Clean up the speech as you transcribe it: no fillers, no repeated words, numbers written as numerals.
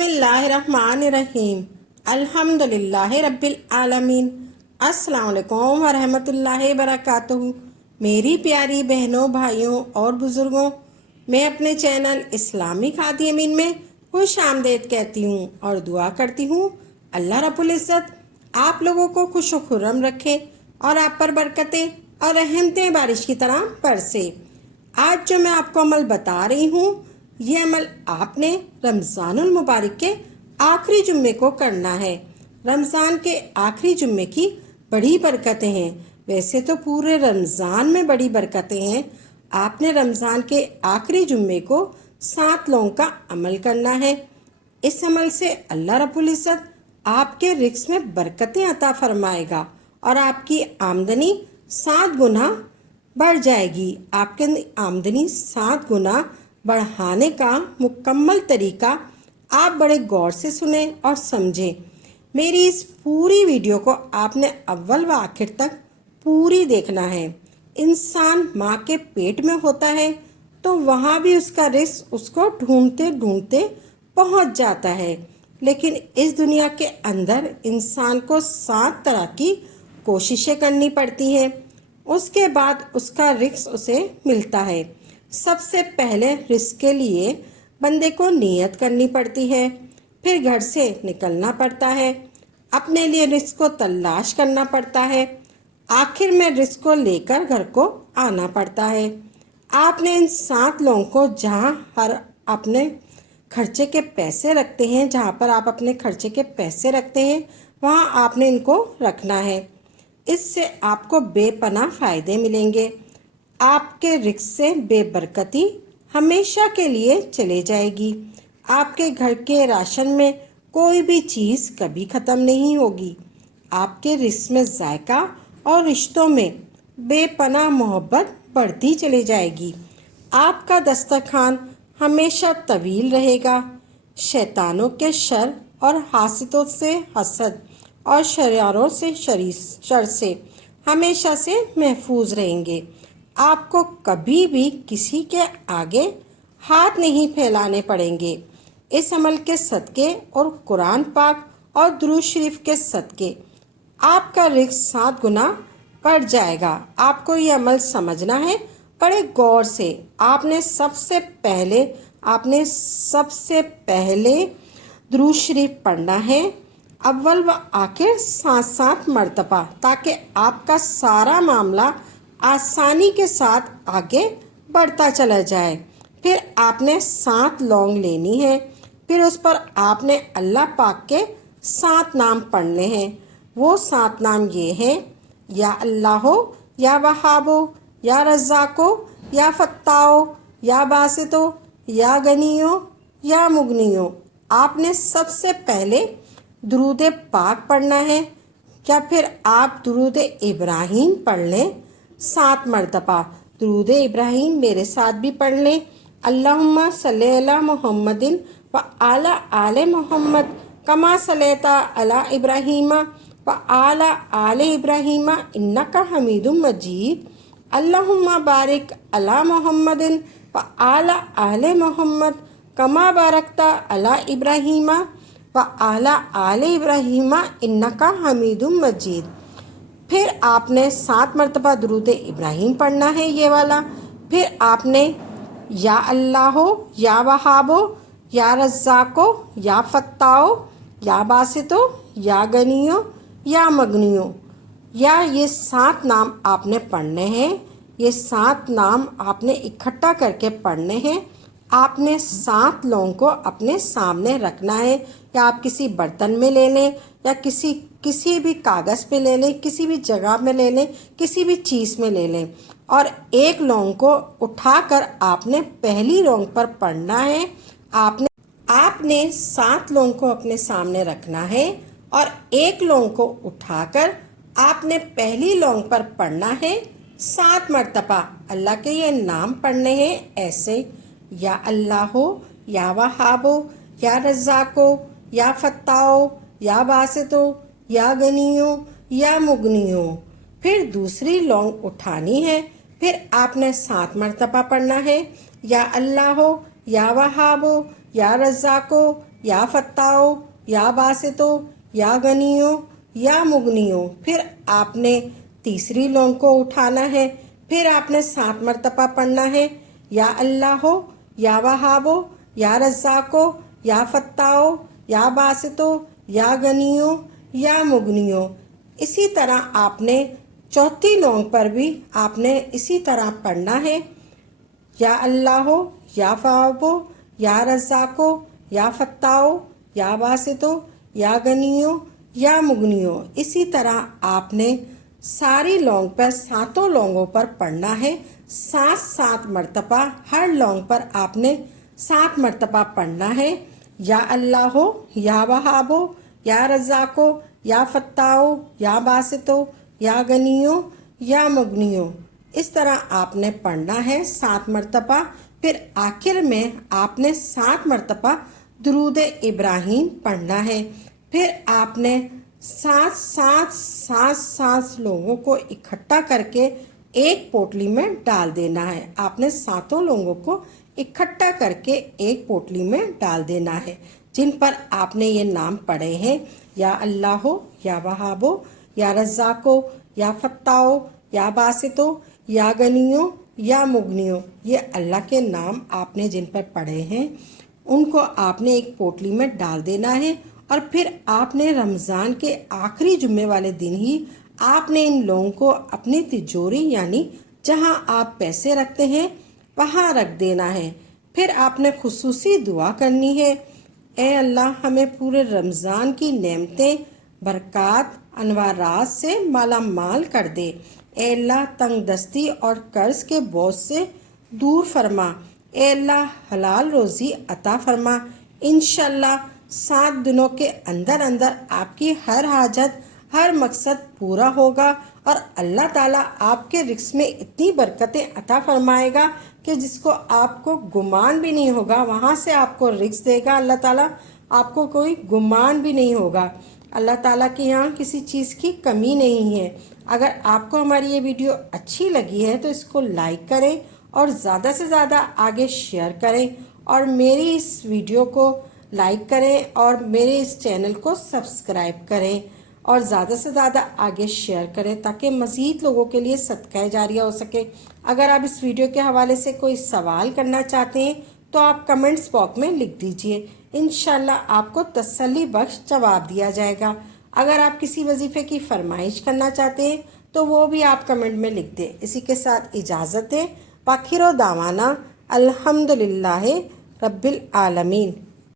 बिस्मिल्लाहिर्रहमानिर्रहीम अल्हम्दुलिल्लाहि रब्बिल आलमीन। अस्सलाम वालेकुम वरहमतुल्लाहि वबरकातुहू। मेरी प्यारी बहनों, भाइयों और बुज़ुर्गों, मैं अपने चैनल इस्लामी खादी अमीन में खुश आमदेद कहती हूँ और दुआ करती हूँ अल्लाह रब्बुल इज़्ज़त आप लोगों को खुश खुर्रम रखे और आप पर बरकतें और रहमतें बारिश की तरह बरसे। आज जो मैं आपको अमल बता रही हूँ, ये अमल आपने रमज़ानुल मुबारक के आखिरी जुम्मे को करना है। रमज़ान के आखिरी जुम्मे की बड़ी बरकतें हैं। वैसे तो पूरे रमज़ान में बड़ी बरकतें हैं। आपने रमज़ान के आखिरी जुम्मे को 7 लोगों का अमल करना है। इस अमल से अल्लाह रब्बुल इज़्ज़त आपके रिज़्क़ में बरकतें अता फरमाएगा और आपकी आमदनी 7 गुना बढ़ जाएगी। आपके आमदनी 7 गुना बढ़ाने का मुकम्मल तरीका आप बड़े गौर से सुने और समझें। मेरी इस पूरी वीडियो को आपने अव्वल व आखिर तक पूरी देखना है। इंसान माँ के पेट में होता है तो वहाँ भी उसका रिज़्क़ उसको ढूंढते ढूंढते पहुँच जाता है, लेकिन इस दुनिया के अंदर इंसान को 7 तरह की कोशिशें करनी पड़ती हैं। उसके बाद उसका रिज़्क़ उसे मिलता है। सबसे पहले रिज़्क़ के लिए बंदे को नियत करनी पड़ती है, फिर घर से निकलना पड़ता है, अपने लिए रिज़्क़ को तलाश करना पड़ता है, आखिर में रिज़्क़ को लेकर घर को आना पड़ता है। आपने इन 7 लोगों को जहाँ हर अपने खर्चे के पैसे रखते हैं, जहाँ पर आप अपने खर्चे के पैसे रखते हैं, वहाँ आपने इनको रखना है। इससे आपको बेपनाह फ़ायदे मिलेंगे। आपके रिज़्क़ से बेबरकती हमेशा के लिए चले जाएगी। आपके घर के राशन में कोई भी चीज़ कभी ख़त्म नहीं होगी। आपके रिज़्क़ में जायका और रिश्तों में बेपनाह मोहब्बत बढ़ती चली जाएगी। आपका दस्तरखान हमेशा तवील रहेगा। शैतानों के शर और हासिदों से हसद और शरारों से शर से हमेशा से महफूज रहेंगे। आपको कभी भी किसी के आगे हाथ नहीं फैलाने पड़ेंगे। इस अमल के सदके और कुरान पाक और दुरूद शरीफ के सदके आपका रिज़्क़ 7 गुना बढ़ जाएगा। आपको ये अमल समझना है बड़े गौर से। आपने सबसे पहले दुरूद शरीफ पढ़ना है, अव्वल व आखिर 7 मरतबा, ताकि आपका सारा मामला आसानी के साथ आगे बढ़ता चला जाए। फिर आपने 7 लौंग लेनी है, फिर उस पर आपने अल्लाह पाक के 7 नाम पढ़ने हैं। वो 7 नाम ये हैं: या अल्लाहो, या वहाबो, या रज़्ज़ाको, या फत्ताओ, या बासितो, या गनियो, या मुगनियो। आपने सबसे पहले दुरूद पाक पढ़ना है, या फिर आप दुरूद इब्राहीम पढ़ लें 7 मरतबा। दुरूद इब्राहीम मेरे साथ भी पढ़ लें। अल्लाहुम्मा सल्ली अला मुहम्मदिन व आला आले मुहम्मद कमा सल्लैता अला इब्राहीम व आला आले इब्राहीम इन्नका हमीदुम मजीद। अल्लाहुम्मा बारिक अला मुहम्मदिन व आला आले मुहम्मद कमा बारकता अला इब्राहीम व आला आले इब्राहीम इन्नका हमीदुम मजीद। फिर आपने 7 मरतबा दुरूद इब्राहीम पढ़ना है, ये वाला। फिर आपने या अल्लाहो, या वहाबो, या रज़्ज़ाको, या फत्ताओ, या बासितो, या गनियो, या मगनियो, या ये 7 नाम आपने पढ़ने हैं। ये 7 नाम आपने इकट्ठा करके पढ़ने हैं। आपने 7 लोगों को अपने सामने रखना है, या आप किसी बर्तन में ले लें, या किसी भी कागज़ पे ले लें, किसी भी जगह में ले लें, किसी भी चीज़ में ले लें, और एक लौंग को उठाकर आपने पहली लौंग पर पढ़ना है। आपने 7 लौंग को अपने सामने रखना है और एक लौंग को उठाकर आपने पहली लौंग पर पढ़ना है 7 मरतबा। अल्लाह के ये नाम पढ़ने हैं ऐसे: या अल्लाहो, या वहाबो, या रज़्ज़ाको, या फत्ताओ, या बासितो, या गनियो, या मुगनियो। फिर दूसरी लौंग उठानी है, फिर आपने 7 मरतबा पढ़ना है: या अल्लाहो, या वहाबो, या रज़्ज़ाको, یا فتاو یا باسطو یا غنیو یا مغنیو۔ پھر آپ نے تیسری لونگ کو اٹھانا ہے، پھر آپ نے 7 مرتبہ پڑھنا ہے، یا اللہ ہو یا وہابو یا رزاقو یا فتاو یا باسطو یا غنیو یا مغنیو۔ اسی طرح آپ نے چوتھی لونگ پر بھی آپ نے اسی طرح پڑھنا ہے، یا اللہ ہو یا وہابو یا رزاقو یا فتاو یا باسطو یا غنیو یا مغنیو۔ اسی طرح آپ نے ساری لونگ پر 7 لونگوں پر پڑھنا ہے، 7 مرتبہ ہر لونگ پر آپ نے 7 مرتبہ پڑھنا ہے، یا اللہ ہو یا وہابو یا رزاقو یا فتاو یا باسطو یا غنیو یا مغنیو۔ اس طرح آپ نے پڑھنا ہے 7 مرتبہ۔ پھر آخر میں آپ نے 7 مرتبہ درود ابراہیم پڑھنا ہے۔ پھر آپ نے 7 لوگوں کو اکٹھا کر کے ایک پوٹلی میں ڈال دینا ہے۔ آپ نے 7 لوگوں کو اکٹھا کر کے ایک پوٹلی میں ڈال دینا ہے، جن پر آپ نے یہ نام پڑھے ہیں، یا اللہ ہو یا وہابو یا رزاقو یا فتاو یا باسطو یا غنیو یا مغنیو۔ یہ اللہ کے نام آپ نے جن پر پڑھے ہیں ان کو آپ نے ایک پوٹلی میں ڈال دینا ہے، اور پھر آپ نے رمضان کے آخری جمعے والے دن ہی آپ نے ان لوگوں کو اپنی تجوری یعنی جہاں آپ پیسے رکھتے ہیں وہاں رکھ دینا ہے۔ پھر آپ نے خصوصی دعا کرنی ہے، اے اللہ ہمیں پورے رمضان کی نعمتیں، برکات، انوارات سے مالا مال کر دے۔ اے اللہ تنگ دستی اور قرض کے بوجھ سے دور فرما۔ اے اللہ حلال روزی عطا فرما۔ انشاءاللہ 7 دنوں کے اندر اندر آپ کی ہر حاجت، ہر مقصد پورا ہوگا، اور اللہ تعالیٰ آپ کے رزق میں اتنی برکتیں عطا فرمائے گا کہ جس کو آپ کو گمان بھی نہیں ہوگا، وہاں سے آپ کو رزق دے گا اللہ تعالیٰ، آپ کو کوئی گمان بھی نہیں ہوگا۔ اللہ تعالیٰ کے یہاں کسی چیز کی کمی نہیں ہے۔ اگر آپ کو ہماری یہ ویڈیو اچھی لگی ہے تو اس کو لائک کریں اور زیادہ سے زیادہ آگے شیئر کریں، اور میری اس ویڈیو کو لائک کریں اور میرے اس چینل کو سبسکرائب کریں، اور زیادہ سے زیادہ آگے شیئر کریں تاکہ مزید لوگوں کے لیے صدقہ جاریہ ہو سکے۔ اگر آپ اس ویڈیو کے حوالے سے کوئی سوال کرنا چاہتے ہیں تو آپ کمنٹس باکس میں لکھ دیجئے، انشاءاللہ آپ کو تسلی بخش جواب دیا جائے گا۔ اگر آپ کسی وظیفے کی فرمائش کرنا چاہتے ہیں تو وہ بھی آپ کمنٹ میں لکھ دیں۔ اسی کے ساتھ اجازت دیں، وآخر دعوانا الحمدللہ رب العالمین۔